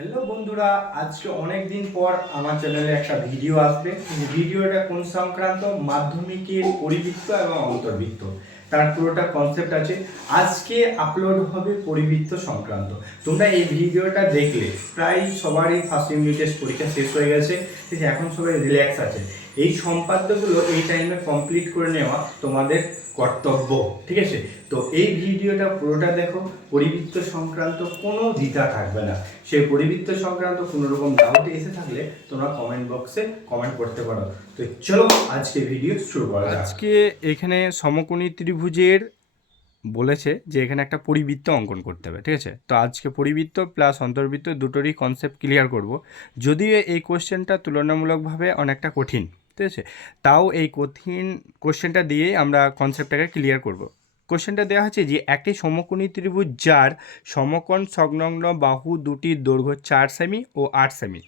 Hello বন্ধুরা, আজকে অনেক দিন পর আমার চ্যানেলে একটা ভিডিও আসবে। ভিডিওটা কোন সংক্রান্ত, মাধ্যমিকের, পরিবৃত্ত এবং অন্তর্বৃত্ত? তার পুরোটা কনসেপ্ট আছে। আজকে আপলোড হবে পরিবৃত্ত সংক্রান্ত। তোমরা এই ভিডিওটা দেখলে, প্রায় সবারই ফার্স্ট ইউনিট টেস্ট পরীক্ষা শেষ হয়ে গেছে। এখন সবাই রিল্যাক্স আছে। এই সম্পাদ্যগুলো এই টাইমে কমপ্লিট করে নেওয়া তোমাদের কর্তব্য, ঠিক আছে? তো এই ভিডিওটা পুরোটা দেখো, পরিবৃত্ত সংক্রান্ত কোনো দ্বিধা থাকবে না। সেই পরিবৃত্ত সংক্রান্ত কোনো রকম ডাউট এসে থাকলে তোমরা কমেন্ট বক্সে কমেন্ট করতে পারো। তো চলো আজকে ভিডিও শুরু করা। আজকে এখানে সমকোণী ত্রিভুজের বলেছে যে এখানে একটা পরিবৃত্ত অঙ্কন করতে হবে, ঠিক আছে? তো আজকে পরিবৃত্ত প্লাস অন্তর্বৃত্ত দুটোরই কনসেপ্ট ক্লিয়ার করব। যদিও এই কোশ্চেনটা তুলনামূলকভাবে অনেকটা কঠিন ঠিক আছে? তাও এই কঠিন কোশ্চেনটা দিয়েই আমরা কনসেপ্টটাকে ক্লিয়ার করব। কোশ্চেনটা দেওয়া হচ্ছে যে, একটি সমকোণী ত্রিভুজ যার সমকোণ সংলগ্ন বাহু দুটির দৈর্ঘ্য চার সেমি ও আট সেমি।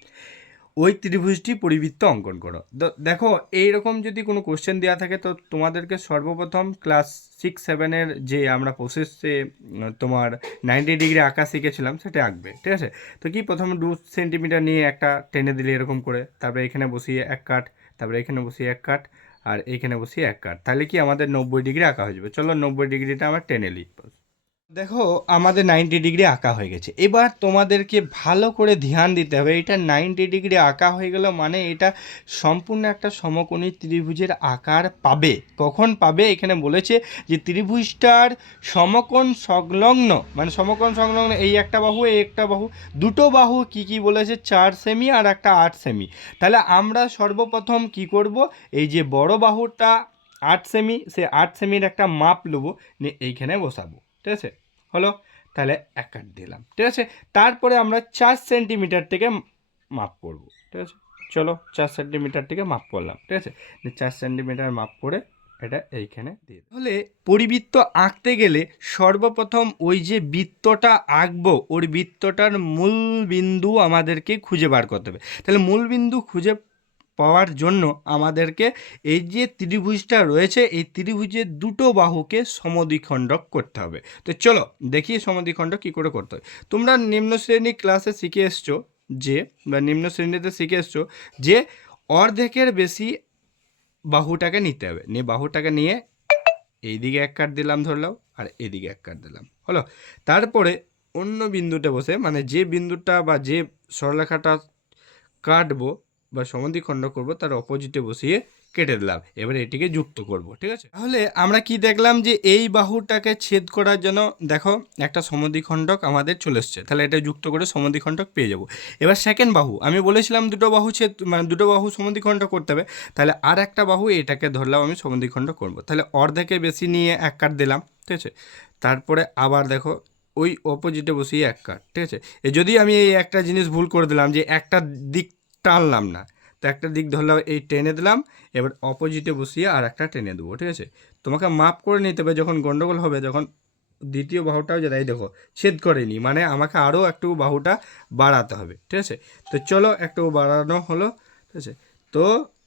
ওই ত্রিভুজটি পরিবৃত্ত অঙ্কন করো। দেখো, এইরকম যদি কোনো কোশ্চেন দেওয়া থাকে, তো তোমাদেরকে সর্বপ্রথম ক্লাস সিক্স সেভেনের যে আমরা প্রসেসে তোমার নাইনটি ডিগ্রি আঁকা শিখেছিলাম, সেটা আঁকবে, ঠিক আছে? তো কি প্রথমে দু সেন্টিমিটার নিয়ে একটা টেনে দিলে এরকম করে, তারপরে এখানে বসিয়ে এক কাট তারপরে এখানে বসি এক কাট আর এখানে বসি এক কাট তাহলে কি আমাদের নব্বই ডিগ্রি আঁকা হয়ে যাবে? চলো নব্বই ডিগ্রিটা আমার টেনে নিই। দেখো, আমাদের নাইনটি ডিগ্রি আঁকা হয়ে গেছে। এবার তোমাদেরকে ভালো করে ধ্যান দিতে হবে। এটা নাইনটি ডিগ্রি আঁকা হয়ে গেল মানে এটা সম্পূর্ণ একটা সমকোণী ত্রিভুজের আকার পাবে। কখন পাবে? এখানে বলেছে যে ত্রিভুজটার সমকোণ সংলগ্ন মানে সমকোণ সংলগ্ন এই একটা বাহু, এই একটা বাহু, দুটো বাহু কি কি বলেছে? চার সেমি আর একটা আট সেমি তাহলে আমরা সর্বপ্রথম কি করব? এই যে বড় বাহুটা আট সেমি সে আট সেমির একটা মাপ নেব এইখানে বসাবো। ঠিক আছে? হলো? তাহলে এক কাট দিলাম। ঠিক আছে? তারপরে আমরা চার সেন্টিমিটার থেকে মাপ করব। ঠিক আছে? চলো, চার সেন্টিমিটার থেকে মাপ করলাম। ঠিক আছে? চার সেন্টিমিটার মাপ করে এটা এইখানে দিয়ে তাহলে পরিবৃত্ত আঁকতে গেলে সর্বপ্রথম ওই যে বৃত্তটা আঁকবো, ওর বৃত্তটার মূল বিন্দু আমাদেরকে খুঁজে বার করতে হবে। তাহলে মূল বিন্দু খুঁজে পাওয়ার জন্য আমাদেরকে এই যে ত্রিভুজটা রয়েছে, এই ত্রিভুজের দুটো বাহুকে সমদ্বিখণ্ডক করতে হবে। তো চলো দেখি সমদ্বিখণ্ডক কী করে করতে হয়। তোমরা নিম্ন শ্রেণি ক্লাসে শিখে এসছো যে, বা নিম্ন শ্রেণীতে শিখে এসছো যে, অর্ধেকের বেশি বাহুটাকে নিতে হবে। নিয়ে বাহুটাকে নিয়ে এইদিকে এক কাট দিলাম ধরলাম আর এদিকে এক কাট দিলাম। হলো? তারপরে অন্য বিন্দুতে বসে মানে যে বিন্দুটা বা যে সরলেখাটা কাটবো বা সমদ্বিখণ্ড করব, তার অপোজিটে বসিয়ে কেটে দিলাম। এবারে এটিকে যুক্ত করব, ঠিক আছে? তাহলে আমরা কি দেখলাম যে এই বাহুটাকে ছেদ করার জন্য দেখো, একটা সমদ্বিখণ্ডক আমাদের চলে এসছে। তাহলে এটা যুক্ত করে সমদ্বিখণ্ডক পেয়ে যাব। এবার সেকেন্ড বাহু, আমি বলেছিলাম দুটো বাহু ছেদ মানে দুটো বাহু সমদ্বিখণ্ড করতে হবে। তাহলে আর একটা বাহু এটাকে ধরলাম আমি সমদ্বিখণ্ড করব। তাহলে অর্ধেকে বেশি নিয়ে এক কাট দিলাম, ঠিক আছে? তারপরে আবার দেখো, ওই অপোজিটে বসিয়ে এক কাট, ঠিক আছে? যদি আমি এই একটা জিনিস ভুল করে দিলাম যে একটা দিক টানলাম না। তো একটা দিক ধরলাম, এই টেনে দিলাম, এবার অপোজিটে বসিয়ে আর একটা টেনে দেবো, ঠিক আছে? তোমাকে মাপ করে নিতে হবে, যখন গন্ডগোল হবে, যখন দ্বিতীয় বাহুটাও যেটা এই দেখো, ছেদ করেনি মানে আমাকে আরও একটু বাহুটা বাড়াতে হবে, ঠিক আছে? তো চলো, একটু বাড়ানো হলো, ঠিক আছে? তো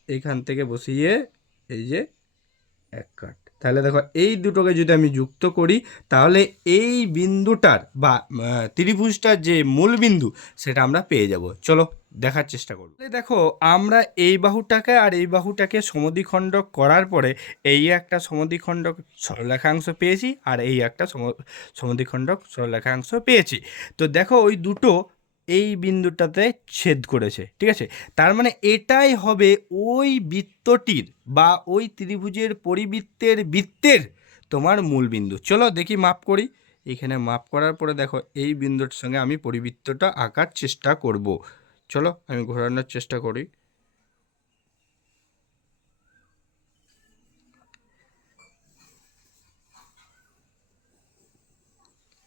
এইখান থেকে বসিয়ে এই যে, এক কাট। তাহলে দেখো, এই দুটোকে যদি আমি যুক্ত করি, তাহলে এই বিন্দুটার বা ত্রিভুজটার যে মূল বিন্দু, সেটা আমরা পেয়ে যাব। চলো, দেখার চেষ্টা করব দেখো, আমরা এই বাহুটাকে আর এই বাহুটাকে সমদ্বিখণ্ডক করার পরে, এই একটা সমদ্বিখণ্ডক সরলরেখাংশ পেয়েছি, আর এই একটা সম- সমদ্বিখণ্ডক সরলরেখাংশ পেয়েছি। তো দেখো, ওই দুটো এই বিন্দুটাতে ছেদ করেছে, ঠিক আছে? তার মানে এটাই হবে ওই বৃত্তটির বা ওই ত্রিভুজের পরিবৃত্তের বৃত্তের তোমার মূল বিন্দু। চলো দেখি মাপ করি। এখানে মাপ করার পরে দেখো, এই বিন্দুর সঙ্গে আমি পরিবৃত্তটা আঁকার চেষ্টা করব। চলো, আমি ঘোরানোর চেষ্টা করি।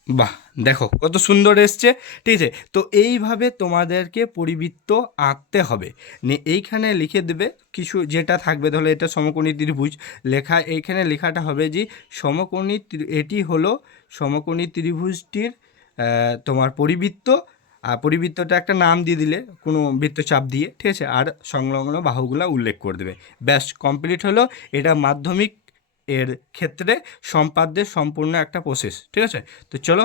বাহ, দেখো, কত সুন্দর এসছে। ঠিক আছে, তো এইভাবে তোমাদেরকে পরিবৃত্ত আঁকতে হবে। নে, এইখানে লিখে দেবে কিছু যেটা থাকবে, তাহলে এটা সমকোণী ত্রিভুজ। লেখা, এইখানে লেখাটা হবে যে সমকোণী এটি হলো সমকোণী ত্রিভুজটির তোমার পরিবৃত্ত। আর পরিবৃত্তটা একটা নাম দিয়ে দিলে, কোনো বৃত্তচাপ দিয়ে, ঠিক আছে? আর সংলগ্ন বাহুগুলা উল্লেখ করে দেবে। ব্যাস কমপ্লিট হলো। এটা মাধ্যমিক এর ক্ষেত্রে সম্পাদ্যের সম্পূর্ণ একটা প্রসেস ঠিক আছে? তো চলো।